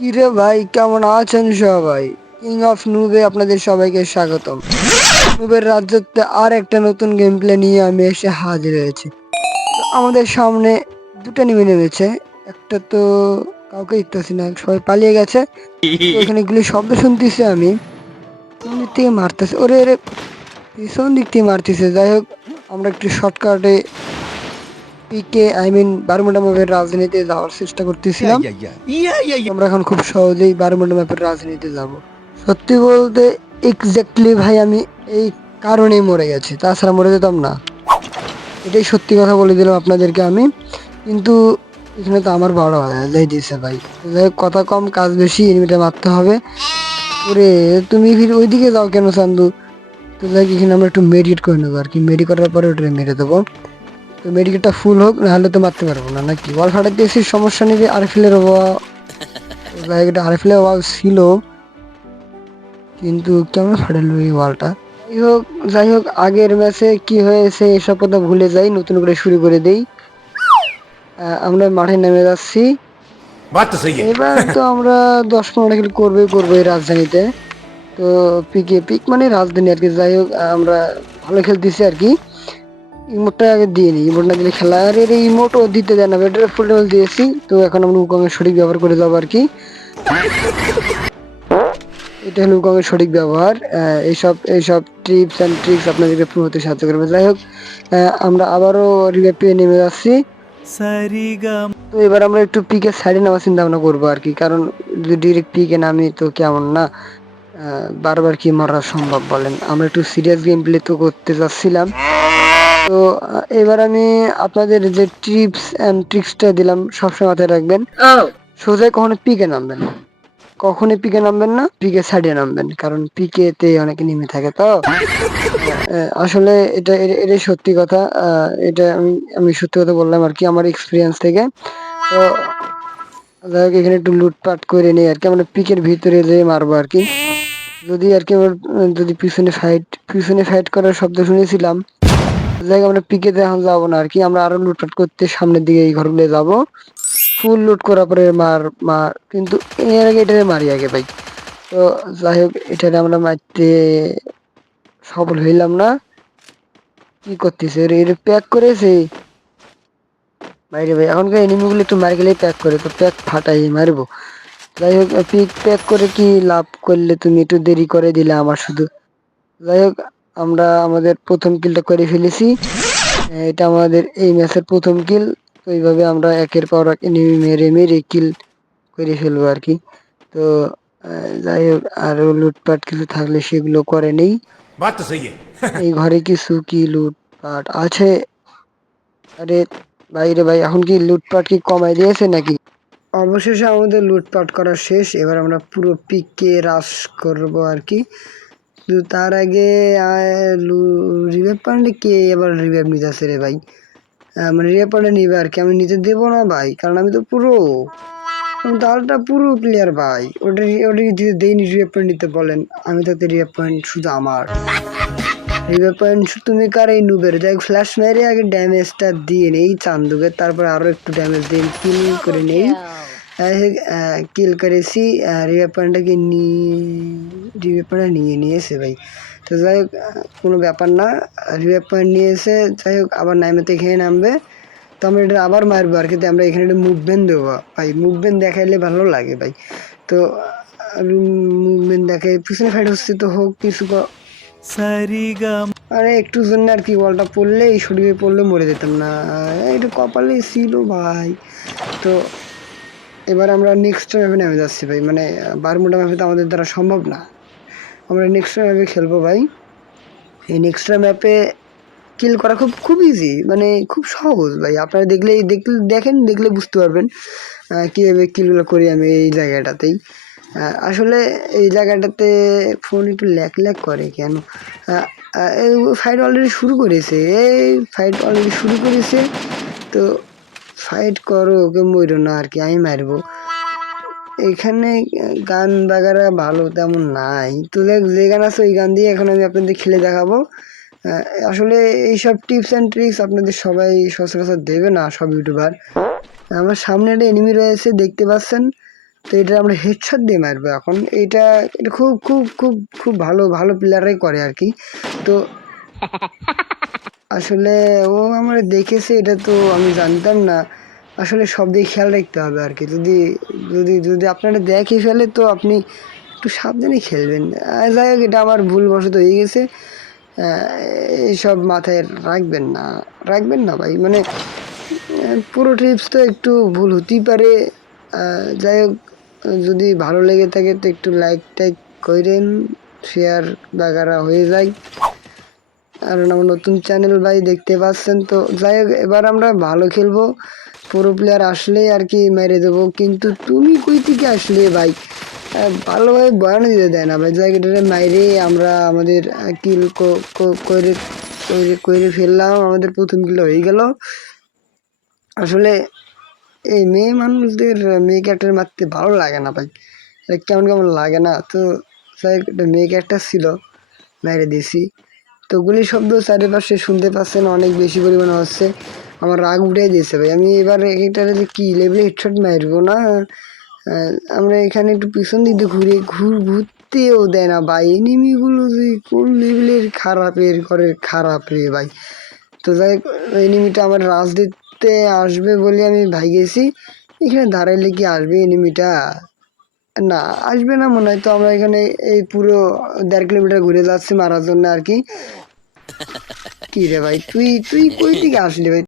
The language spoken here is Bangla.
কিরে ভাই, কেমন আছেন সবাই? কিং অফ নুবে আপনাদের সবাইকে স্বাগতম। নুবের রাজ্যতে আর একটা নতুন গেম প্লে নিয়ে আমি এসে হাজির হয়েছি। তো আমাদের সামনে দুটো নেমেছে। একটা তো কাউকে দেখতেছি না, সবাই পালিয়ে গেছে। তো এখানে গুলি শব্দ শুনতেছি আমি। কোন দিক থেকে মারতেছে? ওরে রে, পিছন দিক থেকে মারতেছে। যাই হোক, আমরা একটু শর্টকাটে পিকে বারমুডা ম্যাপের রাজনীতিতে যাওয়ার চেষ্টা করতেছিলাম। তো আমরা এখন খুব সহজেই বারমুডা ম্যাপের রাজনীতিতে যাব। সত্যি বলতে এক্স্যাক্টলি ভাই আমি এই কারণেই মরে গেছি, তাছাড়া মরে যেতাম না। এটাই সত্যি কথা বলে দিলাম আপনাদেরকে আমি। কিন্তু এখানে তো আমার বড় যাই দিয়েছে ভাই। তো যাই হোক, কথা কম কাজ বেশি, এনিমিটা মারতে হবে। ওরে, তুমি ফির ওইদিকে যাও কেন চান্দু? তো যাই হোক, এখানে আমরা একটু মেডিকেট করে নেবো আর কি। মেডি করার পরে ওটা মেরে দেবো। তো মেডিকেটটা ফুল হোক, নাহলে তো মারতে পারবো না নাকি? ওয়াল ফাটাতে এসে সমস্যা নেবে। আরএফএলের অভাব, জায়গাটা আরএফএলের অভাব ছিল, কিন্তু কেমন ফাটালো এই ওয়ালটা? যাই হোক, আগের ম্যাচে কি হয়েছে এসব কথা ভুলে যাই, নতুন করে শুরু করে দেই। আমরা মাঠে নেমে যাচ্ছি। बात तो सही है। এবার তো আমরা 10-15 কিল করবোই এই রাজধানীতে। তো পিক মানে রাজধানী আর কি। যাই হোক, আমরা ভালো খেলতেছি আর কি। ইমোটটা আগে দিয়ে নিই, ইমোট না দিলে খেলা, আর এর ইমোটও দিতে দেয় না। ব্যাটারি ফুল লেভেল দিয়েছি, তো এখন আমরা উকংয়ের সঠিক ব্যবহার করে যাবো আর কি। এটা হলো উকংয়ের সঠিক ব্যবহার। এইসব টিপস অ্যান্ড ট্রিক্স আপনাদেরকে প্রুভ হতে সাহায্য করবে। যাই হোক, আমরা আবারও রিভাইভ পেয়ে নেমে যাচ্ছি। তো এবার আমরা একটু পিকে সাইডে নামার চিন্তা ভাবনা করবো আর কি, কারণ যদি ডিরেক্ট পিকে নামি তো কেমন না। বারবার কি মারা সম্ভব বলেন? আমরা একটু সিরিয়াস গেম প্লে তো করতে যাচ্ছিলাম। তো এবার আমি আপনাদের যে টিপস অ্যান্ড ট্রিক্সটা দিলাম সবসময় মাথায় রাখবেন। সোজা কখনো পিকে নামবেন না, কখনোই পিকে নামবেন না, পিকে সাইডে নামবেন, কারণ পিকে তে অনেকে নেমে থাকে। তো আসলে এটাই সত্যি কথা। এটা আমি সত্যি কথা বললাম আর কি, আমার এক্সপিরিয়েন্স থেকে। তো যাই হোক, এখানে একটু লুটপাট করে নেই আর কি। আমরা পিকের ভিতরে যেয়ে মারবো আর কি। যদি আর কি আমার যদি পিছনে ফাইট করার শব্দ শুনেছিলাম। যাই হোক, আমরা পিকেতে এখন যাবো না আর কি। আমরা আরো লুটপাট করতে সামনের দিকে এই ঘরগুলো যাবো। ফুল লুট করার পরে মার মার কিন্তু এর আগে এটারে মারি আগে ভাই। তো যাই হোক, এটারে আমরা মারতে সফল হইলাম না। কি করতেছে? এর প্যাক করেছে বাইরে ভাই। এখনকার এনিমি গুলো একটু মার গেলেই প্যাক করে, তো প্যাক ফাটাই মারবো। যাই হোক, পিক প্যাক করে কি লাভ করলে? তুমি একটু দেরি করে দিলে আমার শুধু। যাই হোক, আমরা আমাদের প্রথম কিলটা করে ফেলেছি। এটা আমাদের এই ম্যাচের প্রথম কিল। তো এইভাবে আমরা একের পর এক এনিমি মেরে মেরে কিল করে ফেলবো আর কি। তো যাই হোক, আরো লুটপাট কিছু থাকলে সেগুলো করে নেই। बात तो सही है। এই ঘরে কিছু কি লুটপাট আছে? আরে ভাই রে ভাই, এখন কি লুটপাট কি কমাই দিয়েছে নাকি? অবশেষে আমাদের লুটপাট করা শেষ। এবার আমরা পুরো পিককে রাশ করবো আর কি। কিন্তু তার আগে রিভাইভ পয়েন্টে কে এবার রিভাইভ নিতে আসে রে ভাই? মানে রিভাইভ পয়েন্টে নিবে আর কি, আমি নিতে দেবো না ভাই, কারণ আমি তো পুরো দালটা পুরো প্লেয়ার ভাই। ওটা দিতে দেয়নি রিভাইভ পয়েন্ট নিতে বলেন? আমি তাতে রিভাইভ পয়েন্ট শুধু আমার রিভাইভ পয়েন্ট তুমি কার এই নুবের? যাই ফ্ল্যাশ মেরে আগে ড্যামেজটা দিয়ে নেই চান্দুকে, তারপর আরো একটু ড্যামেজ দিয়ে কিল করে নেই। কিল করেছি। রিভাইভ পয়েন্টটাকে রিভাইভ পয়েন্টটা নিয়ে নিয়েছে ভাই। তো যাই হোক, কোনো ব্যাপার না। রিভাইভ পয়েন্ট নিয়েছে। যাই হোক, আবার নাইমেতে এখানে নামবে। তো আমরা এটা আবার মারবো আর কি। আমরা এখানে একটা মুভমেন্ট দেবো ভাই। মুভমেন্ট দেখাইলে ভালো লাগে ভাই। তো মুভমেন্ট দেখে পিছনে ফাইট হচ্ছে তো হোক কিছু। আরে একটু জন্য আর কি বলটা পড়লে এই শরীরে পড়লে মরে যেতাম না, এটা কপালে ছিল ভাই। তো এবার আমরা নেক্সট ম্যাপে নেমে যাচ্ছি ভাই। মানে বারমুডা ম্যাপে তো আমাদের দ্বারা সম্ভব না। আমরা নেক্সট ম্যাপে খেলবো ভাই। এই নেক্সট ম্যাপে কিল করা খুব খুব ইজি, মানে খুব সহজ ভাই। আপনারা দেখলে বুঝতে পারবেন কীভাবে কিলগুলো করি আমি এই জায়গাটাতেই। আসলে এই জায়গাটাতে ফোন একটু ল্যাক করে কেন? এই ফাইট অলরেডি শুরু করেছে, তো ফাইট করো, ওকে মরো না আর কি, আমি মারবো। এখানে গান বাগারা ভালো তেমন নাই। তো দেখ, যে গান আছে ওই গান দিয়ে এখন আমি আপনাদের খেলে দেখাবো। আসলে এইসব টিপস অ্যান্ড ট্রিক্স আপনাদের সবাই সচরাচর দেবে না, সব ইউটিউবার। আমার সামনে একটা এনিমি রয়েছে, দেখতে পাচ্ছেন। তো এটা আমরা হেডশট দিয়ে মারবো এখন। এটা এটা খুব খুব খুব খুব ভালো ভালো প্লেয়াররাই করে আর কি। তো আসলে ও আমার দেখেছে, এটা তো আমি জানতাম না। আসলে সব দিকে খেয়াল রাখতে হবে আর কি। যদি যদি যদি আপনারা দেখে ফেলে তো আপনি একটু সাবধানে খেলবেন। যাই হোক, এটা আমার ভুলবশত হয়ে গেছে। আহ, এইসব মাথায় রাখবেন না, রাখবেন না ভাই। মানে পুরো ট্রিপস তো একটু ভুল হতেই পারে। যাই হোক, যদি ভালো লেগে থাকে তো একটু লাইক টাইক করেন, শেয়ার বাগারা হয়ে যায়। আর আমার নতুন চ্যানেল ভাই দেখতে পাচ্ছেন। তো যাই হোক, এবার আমরা ভালো খেলবো, পুরো প্লেয়ার আসলেই আর কি মেরে দেবো। কিন্তু তুমি কই থেকে আসলে ভাই? ভালোভাবে বয়ান দিতে দেয় না ভাই। জায়গাটারে মাইরে আমরা আমাদের কিল করে করে করে ফেললাম, আমাদের প্রথম কিল হয়ে গেল। আসলে এই মেয়ে মানুষদের মেয়ে ক্যারেক্টার মারতে ভালো লাগে না ভাই, এটা কেমন কেমন লাগে না। তো যাই হোক, একটা মেয়ে ক্যারেক্টার ছিল, মেরে দিছি। তো গুলি শব্দ চারিপাশে শুনতে পাচ্ছেন, অনেক বেশি পরিমাণে হচ্ছে। আমার রাগ উঠে দিয়েছে ভাই। আমি এবার এটারে যে কি লেভেলে হেডশট মারবো না। আমরা এখানে একটু পিছন দিক দিয়ে ঘুরতেও দেয় না ভাই। এনিমিগুলো যে কোন লেভেলের খারাপের ঘরের খারাপ রে ভাই। তো যাই হোক, এনিমিটা আমার রাজ দিতে আসবে বলে আমি ভাইগেছি। এখানে দাঁড়াইলে কি আসবে এনিমিটা? না, আসবে না মনে হয়। তো আমরা এখানে এই পুরো 1.5 কিলোমিটার ঘুরে যাচ্ছি মারার জন্য আর কি। কি রে ভাই, তুই তুই কই থেকে আসলি ভাই?